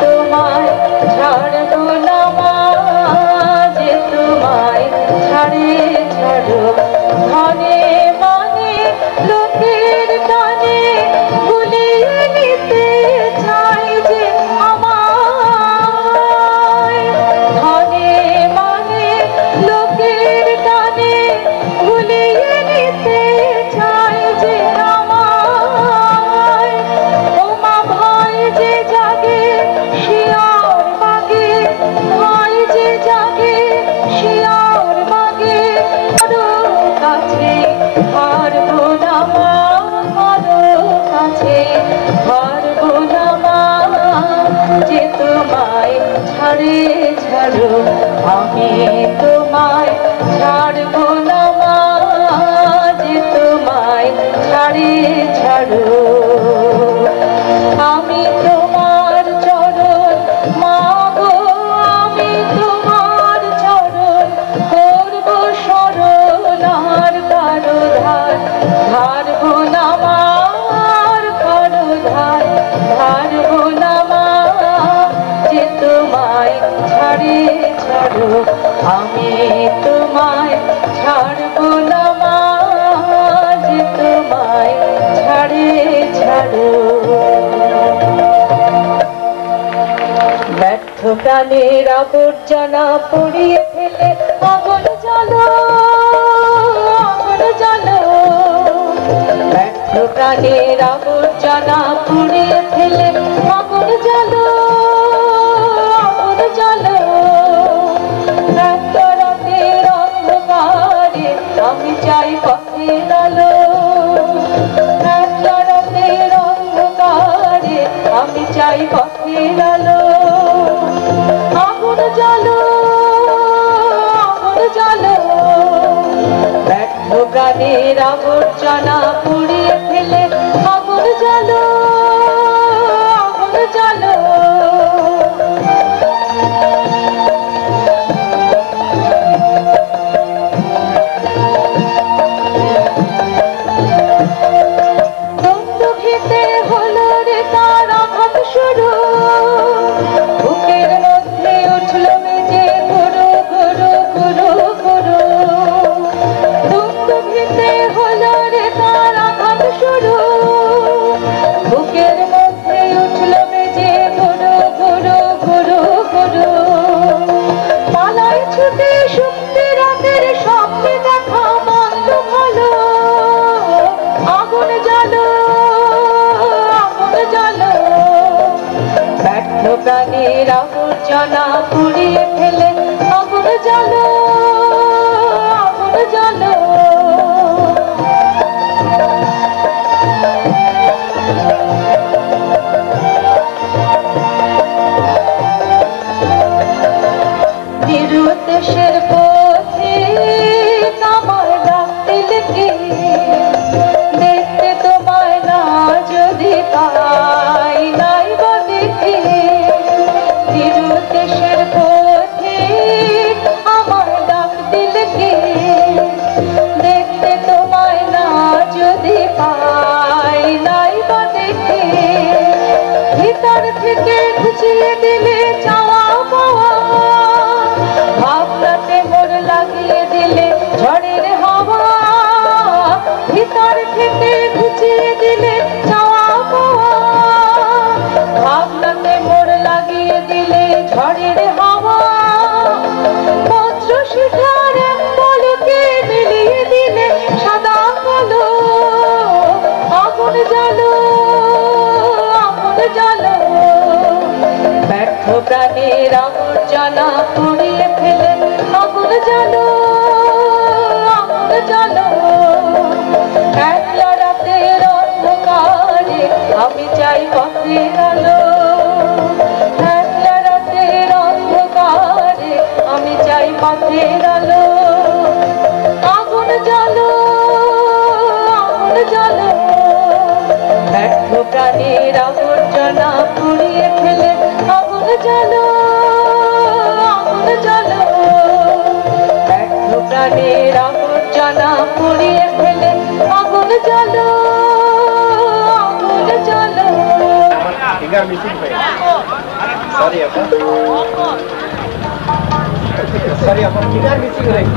তোমায় ছাড়বো না মা, যে তোমায় ছাড়ে ছাড়ো ধনে মনে লোকের টানে ভুলিয়ে নিতে চাই যে আমায়। ধনে মনে লোকের টানে ভুলিয়ে নিতে চাই যে আমায়। ও মা ভয় যে জাগে শিয়র বাগে, ভয় যে জাগে শিয়র বাগে, আরো কাছে হারবো না মা, আরো কাছে হারবো না মা, যে তোমায় ছাড়ে ছাড়ো আমি তোমায় ছাড়বো না মা, যে তোমায় ছাড়ে ছাড়ো। আমি তোমার চরণ মা গো, আমি তোমার চরণ করব শরণ, আর কারো ধার ধারবো না মা, আর কারো ধার ধারবো না মা, যে তোমায় ছাড়ে ছাড়ো আমি তোমায় ছাড়বো না মা, যে তোমায় ছাড়ে ছাড়ো। ব্যর্থ প্রাণের আবর্জনা পুড়িয়ে ফেলে আগুন জ্বালো, আগুন জ্বালো। ব্যর্থ প্রাণের আবর্জনা পুড়িয়ে ফেলে আগুন জ্বালো, আগুন জ্বালো। রাতের অন্ধকারে আমি চাই পথের আলো, রাতের অন্ধকারে আমি চাই পথের আলো। আগুন জ্বালো, আগুন জ্বালো। ব্যর্থ প্রাণের আবর্জনা পুড়িয়ে ফেলে আগুন জ্বালো, আগুন জ্বালো। দুঃখিতে হলো রে তার আঘাত শুরু, বুকের মধ্যে উঠল মেজে গুরু গুরু গুরু গুরু। দুঃখিতে হলো রে তার আঘাত শুরু, বুকের মধ্যে উঠল মেজে গুরু গুরু গুরু গুরু। পালাই ছুটে শুক্তি রাতের স্বপ্নে দেখা মন্দ ভালো, আগুন জ্বালো, আগুন জ্বালো। ব্যর্থ প্রাণের আবর্জনা পুড়িয়ে ফেলে আগুন জ্বালো, আগুন জ্বালো। নিরুদ্দেশের পথে আমার ডাকতে লেগে, দেখতে তোমায় না যদি পাই নাই বা দেখে। নিরুদ্দেশের পথে আমার ডাকতে লেগে, দেখতে তোমায় না যদি পাই নাই বা দেখে। ভিতর থেকে খুঁচিয়ে দিলে চাওয়া পাওয়া, ভাবনাতে মোর লাগিয়ে দিলে ঝড়ের হাওয়া। ভিতর থেকে খুঁচিয়ে দিলে চাওয়া পাওয়া, ভাবনাতে মোর লাগিয়ে দিলে ঝড়ের হাওয়া। পত্র শিখার এক পলকে মিলিয়ে দিলে সাদা কালো, আগুন জ্বালো, আগুন জ্বালো। ব্যর্থ প্রাণের আবর্জনা পুড়িয়ে ফেলে আগুন জ্বালো, আগুন জ্বালো। একলা রাতের অন্ধকারে আমি চাই পথের আলো, একলা রাতের অন্ধকারে আমি চাই পথের আলো। আগুন জ্বালো, আগুন জ্বালো। ব্যর্থ প্রাণের আবর্জনা পুড়িয়ে ফেলে আগুন জ্বালো, আগুন জ্বালো। ব্যর্থ প্রাণের আবর্জনা পুড়িয়ে ফেলে আগুন জ্বালো, আগুন জ্বালো। Sorry, apa gitar missing lagi.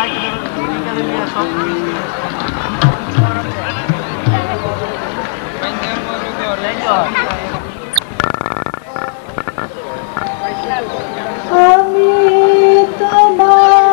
আমি তোমার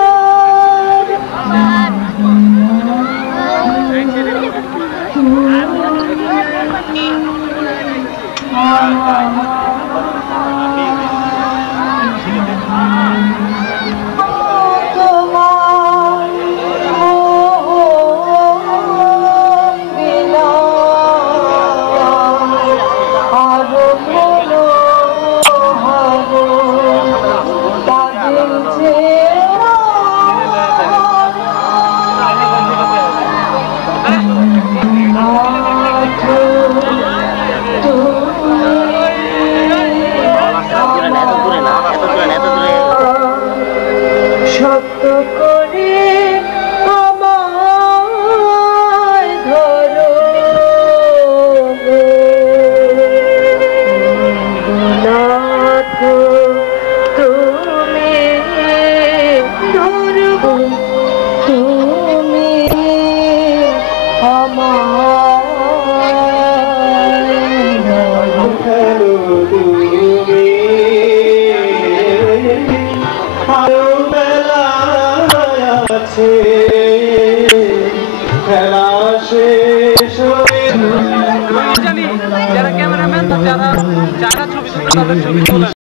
শক্ত করে আমায় ধরো নাথ তুমি ধরো তুমি খেলা শেষ জানি যারা ক্যামেরাম্যান যারা যারা ছবি তুলে তাদের ছবি তোলেন